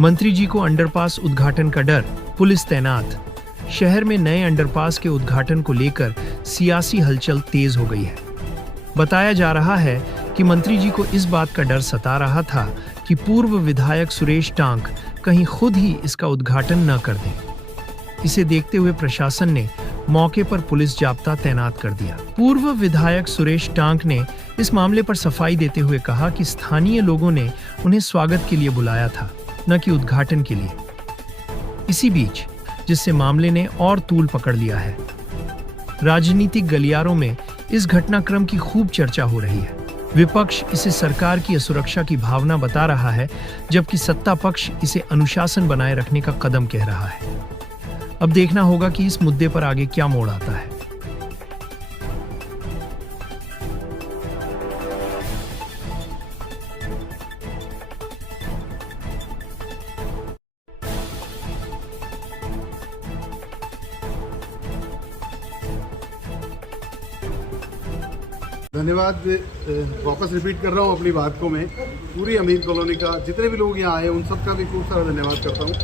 मंत्री जी को अंडरपास उद्घाटन का डर, पुलिस तैनात। शहर में नए अंडरपास के उद्घाटन को लेकर सियासी हलचल तेज हो गई है। बताया जा रहा है कि मंत्री जी को इस बात का डर सता रहा था कि पूर्व विधायक सुरेश टांक कहीं खुद ही इसका उद्घाटन न कर दें। इसे देखते हुए प्रशासन ने मौके पर पुलिस जाब्ता तैनात कर दिया। पूर्व विधायक सुरेश टांक ने इस मामले पर सफाई देते हुए कहा कि स्थानीय लोगों ने उन्हें स्वागत के लिए बुलाया था, न कि उद्घाटन के लिए। इसी बीच जिससे मामले ने और तूल पकड़ लिया है। राजनीतिक गलियारों में इस घटनाक्रम की खूब चर्चा हो रही है। विपक्ष इसे सरकार की असुरक्षा की भावना बता रहा है, जबकि सत्ता पक्ष इसे अनुशासन बनाए रखने का कदम कह रहा है। अब देखना होगा कि इस मुद्दे पर आगे क्या मोड़ आता है। धन्यवाद। वापस रिपीट कर रहा हूँ अपनी बात को मैं पूरी अमीन कॉलोनी का जितने भी लोग यहाँ आए उन सब का भी खूब सारा धन्यवाद करता हूँ।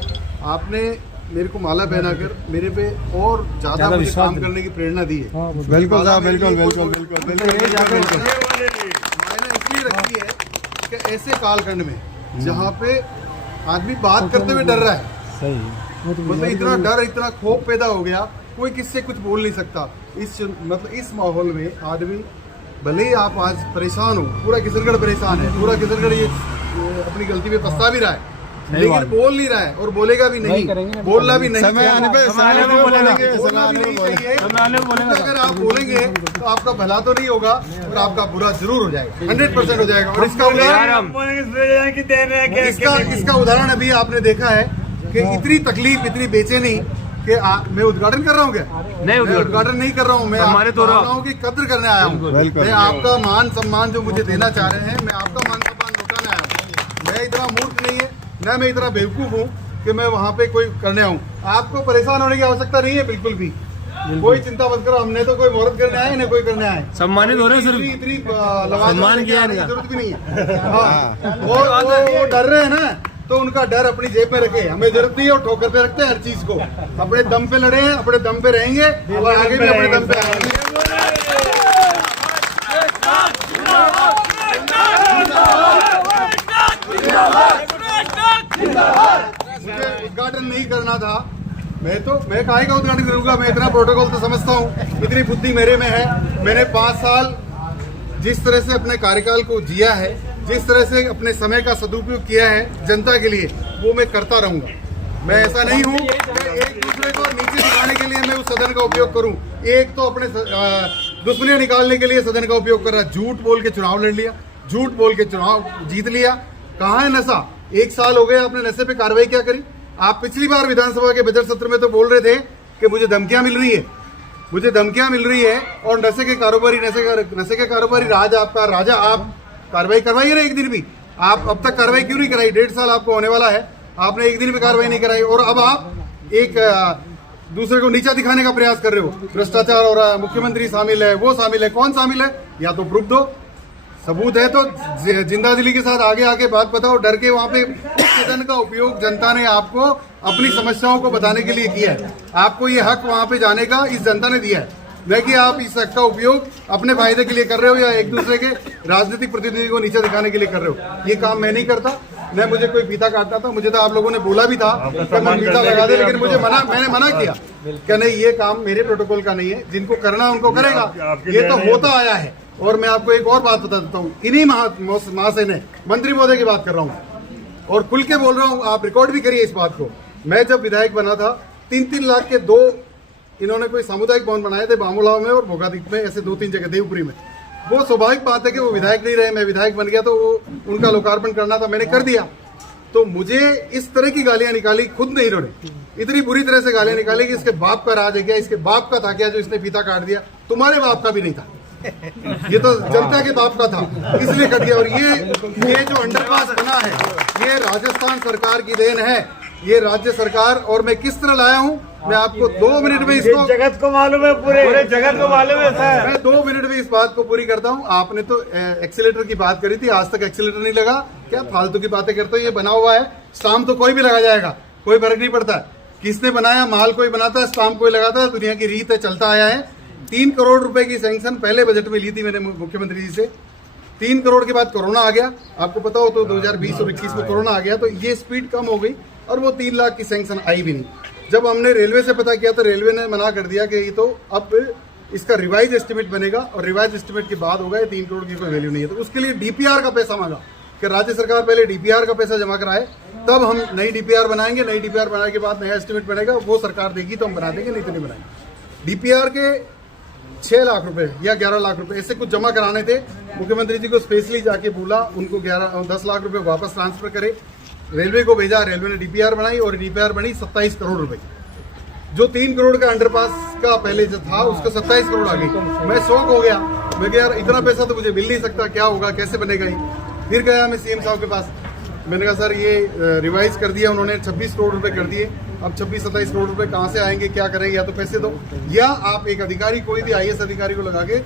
आपने मेरे को माला पहनाकर मेरे पे और ज्यादा मुझे काम करने की प्रेरणा दी है। बिल्कुल साहब, बिल्कुल बिल्कुल बिल्कुल मायने इसलिए रखी है कि ऐसे कालखंड में जहाँ पे आदमी बात करते हुए डर रहा है, मतलब इतना डर, इतना खौफ पैदा हो गया, कोई किससे कुछ बोल नहीं सकता। इस माहौल में आदमी, भले ही आप आज परेशान हो, पूरा किशनगढ़ परेशान है, पूरा किशनगढ़ ये अपनी गलती पे पछता भी रहा है, लेकिन बोल नहीं रहा है और बोलेगा भी नहीं, बोलना भी नहीं। समय आने पे बोलेंगे। अगर आप बोलेंगे तो आपका भला तो नहीं होगा और आपका बुरा जरूर हो जाएगा, 100% हो जाएगा। और इसका उदाहरण अभी आपने देखा है कि इतनी तकलीफ, इतनी बेचैनी कि मैं उद्घाटन कर रहा हूँ क्या? नहीं, उद्घाटन नहीं कर रहा हूँ। मैं आप की कद्र करने आया हूँ। मैं आपका मान सम्मान जो मुझे देना चाह रहे हैं, मैं आपका मान सम्मान लौटाने आया हूँ। मैं इतना मूर्ख नहीं है, न मैं इतना बेवकूफ हूँ कि मैं वहाँ पे कोई करने आऊँ। आपको परेशान होने की आवश्यकता नहीं है, बिल्कुल भी कोई चिंता मत करो। हमने तो कोई मुहूर्त करने आए, न कोई करने आए। सम्मानित हो रहे हैं सर, इतनी सम्मान की जरूरत भी नहीं है। हाँ, वो डर रहे हैं ना, तो उनका डर अपनी जेब में रखे, हमें जरूरत नहीं है। और ठोकर पे रखते हैं हर चीज को, अपने दम पे लड़े हैं, अपने दम पे रहेंगे और आगे भी अपने दम पे आएंगे। मुझे उद्घाटन नहीं करना था, मैं काहे का उद्घाटन करूंगा। मैं इतना प्रोटोकॉल तो समझता हूँ, इतनी बुद्धि मेरे में है। मैंने 5 साल जिस तरह से अपने कार्यकाल को जिया है, जिस तरह से अपने समय का सदुपयोग किया है जनता के लिए, वो मैं करता रहूंगा। मैं ऐसा नहीं हूँ कि एक दूसरे को नीचे दिखाने के लिए मैं उस सदन का उपयोग करूं। एक तो अपने दुश्मनियां निकालने के लिए सदन का उपयोग कर रहा है, झूठ बोल के चुनाव लड़ लिया, झूठ बोल के चुनाव जीत लिया। कहाँ है नशा? 1 साल हो गए, आपने नशे पे कार्रवाई क्या करी? आप पिछली बार विधानसभा के बजट सत्र में तो बोल रहे थे कि मुझे धमकियां मिल रही है, मुझे धमकियां मिल रही है, और नशे के कारोबारी राजा आप कार्रवाई करवाइए ना एक दिन भी। आप अब तक कार्रवाई क्यों नहीं कराई? 1.5 साल आपको होने वाला है, आपने एक दिन भी कार्रवाई नहीं कराई। और अब आप एक दूसरे को नीचा दिखाने का प्रयास कर रहे हो। भ्रष्टाचार हो रहा है, मुख्यमंत्री शामिल है, वो शामिल है, कौन शामिल है? या तो प्रूफ दो, सबूत है तो जिंदा दिली के साथ आगे आके बात बताओ। डर के वहां पे सदन का उपयोग जनता ने आपको अपनी समस्याओं को बताने के लिए किया है। आपको ये हक वहां पे जाने का इस जनता ने दिया है, न कि आप इस हक का उपयोग अपने फायदे के लिए कर रहे हो या एक दूसरे के राजनीतिक प्रतिनिधि को नीचे दिखाने के लिए कर रहे हो। ये काम मैं नहीं करता, न मुझे कोई फीता काटता था। मुझे तो आप लोगों ने बोला भी था कि मैं फीता लगा दे, लेकिन मैंने मना किया कि नहीं, ये काम मेरे प्रोटोकॉल का नहीं है, जिनको करना उनको करेगा। ये तो होता आया है। और मैं आपको एक और बात बता देता हूँ, इन्हीं महाशय ने, मंत्री महोदय की बात कर रहा हूँ और खुल के बोल रहा हूँ, आप रिकॉर्ड भी करिए इस बात को। मैं जब विधायक बना था, 3-3 लाख के 2 इन्होंने कोई सामुदायिक भवन बनाए थे, बामुलाव में और भोगादीप में, ऐसे 2-3 जगह, देवपुरी में। वो स्वाभाविक बात है कि वो विधायक नहीं रहे, मैं विधायक बन गया तो वो उनका लोकार्पण करना था, मैंने कर दिया। तो मुझे इस तरह की गालियां निकाली, खुद नहीं इन्होंने इतनी बुरी तरह से गालियां निकाली कि इसके बाप का राज है क्या, इसके बाप का था क्या जो इसने फीता काट दिया? तुम्हारे बाप का भी नहीं था, ये तो जनता के बाप का था, इसलिए कट गया। और ये जो अंडरपास बना है, ये राजस्थान सरकार की देन है, ये राज्य सरकार। और मैं किस तरह लाया हूँ, मैं आपको 2 मिनट में इसको, जगत को मालूम है, पूरे जगत को मालूम है सर। मैं 2 मिनट में इस बात को पूरी करता हूँ। आपने तो एक्सीलेटर की बात करी थी, आज तक एक्सीलेटर नहीं लगा। क्या फालतू की बातें करते हो, ये बना हुआ है, स्टाम्प तो कोई भी लगा जाएगा, कोई फर्क नहीं पड़ता। किसने बनाया, माल कोई बनाता है, स्टाम्प कोई लगाता है, दुनिया की रीत है, चलता आया है। 3 करोड़ रुपए की सैंक्शन पहले बजट में ली थी मैंने मुख्यमंत्री जी से। 3 करोड़ के बाद कोरोना आ गया, आपको पता हो तो 2020 और 21 में कोरोना आ गया, तो ये स्पीड कम हो गई और वो 3 लाख की सैंक्शन आई भी नहीं। जब हमने रेलवे से पता किया तो रेलवे ने मना कर दिया कि ये तो अब इसका रिवाइज एस्टिमेट बनेगा और रिवाइज एस्टिमेट के बाद होगा, ये 3 करोड़ की कोई वैल्यू नहीं है। तो उसके लिए डीपीआर का पैसा मांगा कि राज्य सरकार पहले डीपीआर का पैसा जमा कराए, तब हम नई डीपीआर बनाएंगे। नई डीपीआर बनाने के बाद नया एस्टिमेट बनेगा, वो सरकार देगी तो हम बना देंगे, नहीं तो नहीं बनाएंगे। डीपीआर के 6 लाख रुपए या 11 लाख रुपए ऐसे कुछ जमा कराने थे। मुख्यमंत्री जी को स्पेशली जाके बोला उनको 10 लाख रुपए वापस ट्रांसफर करे, रेलवे को भेजा, रेलवे ने डीपीआर बनाई और डीपीआर बनी 27 करोड़ रुपए की। जो 3 करोड़ का अंडरपास का पहले जो था उसका 27 करोड़ आ गई। मैं शौक हो गया, मैं कहा यार इतना पैसा तो मुझे मिल नहीं सकता, क्या होगा, कैसे बनेगा ये। फिर गया मैं सीएम साहब के पास, मैंने कहा सर ये रिवाइज कर दिया उन्होंने, 26 करोड़ रुपए कर दिए, अब 26-27 करोड़ रुपए कहाँ से आएंगे, क्या करेंगे, या तो पैसे दो या आप एक अधिकारी, कोई भी IAS अधिकारी को लगा के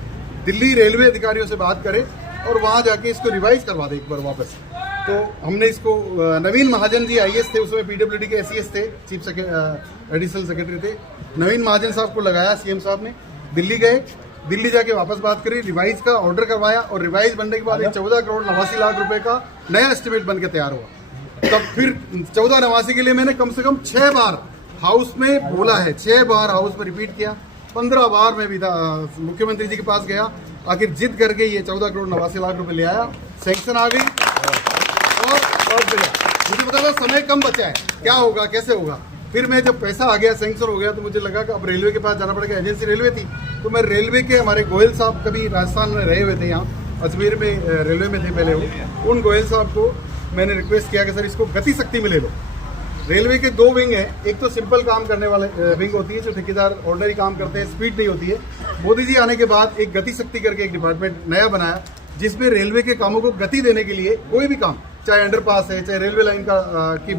दिल्ली रेलवे अधिकारियों से बात करें और वहाँ जाके इसको रिवाइज करवा दे एक बार वापस। तो हमने इसको नवीन महाजन जी IAS थे, उसमें PWD के SES थे, चीफ एडिशनल सेक्रेटरी थे, नवीन महाजन साहब को लगाया सीएम साहब ने, दिल्ली गए, दिल्ली जाके वापस बात करी, रिवाइज का ऑर्डर करवाया और रिवाइज बनने के बाद 14 करोड़ 89 लाख रुपए का नया एस्टिमेट बन के तैयार हुआ। तब फिर 1489 के लिए मैंने कम से कम 6 बार हाउस में बोला है, 6 बार हाउस में रिपीट किया, 15 बार मैं मुख्यमंत्री जी के पास गया, आखिर जिद करके ये 14 करोड़ 89 लाख रुपए ले आया, सैंक्शन आ गई और फिर मुझे पता था समय कम बचा है, क्या होगा, कैसे होगा। फिर मैं जब पैसा आ गया, सैंक्शन हो गया, तो मुझे लगा कि अब रेलवे के पास जाना पड़ेगा, एजेंसी रेलवे थी, तो मैं रेलवे के हमारे गोयल साहब कभी राजस्थान में रहे हुए थे, यहाँ अजमेर में रेलवे में थे पहले वो, उन गोयल साहब को मैंने रिक्वेस्ट किया कि सर इसको गति शक्ति में ले लो। रेलवे के 2 विंग हैं, एक तो सिंपल काम करने वाले विंग होती है जो ठेकेदार ऑर्डनरी काम करते हैं, स्पीड नहीं होती है। मोदी जी आने के बाद एक गति शक्ति करके एक डिपार्टमेंट नया बनाया, जिसमें रेलवे के कामों को गति देने के लिए कोई भी काम, चाहे अंडरपास है, चाहे रेलवे लाइन का की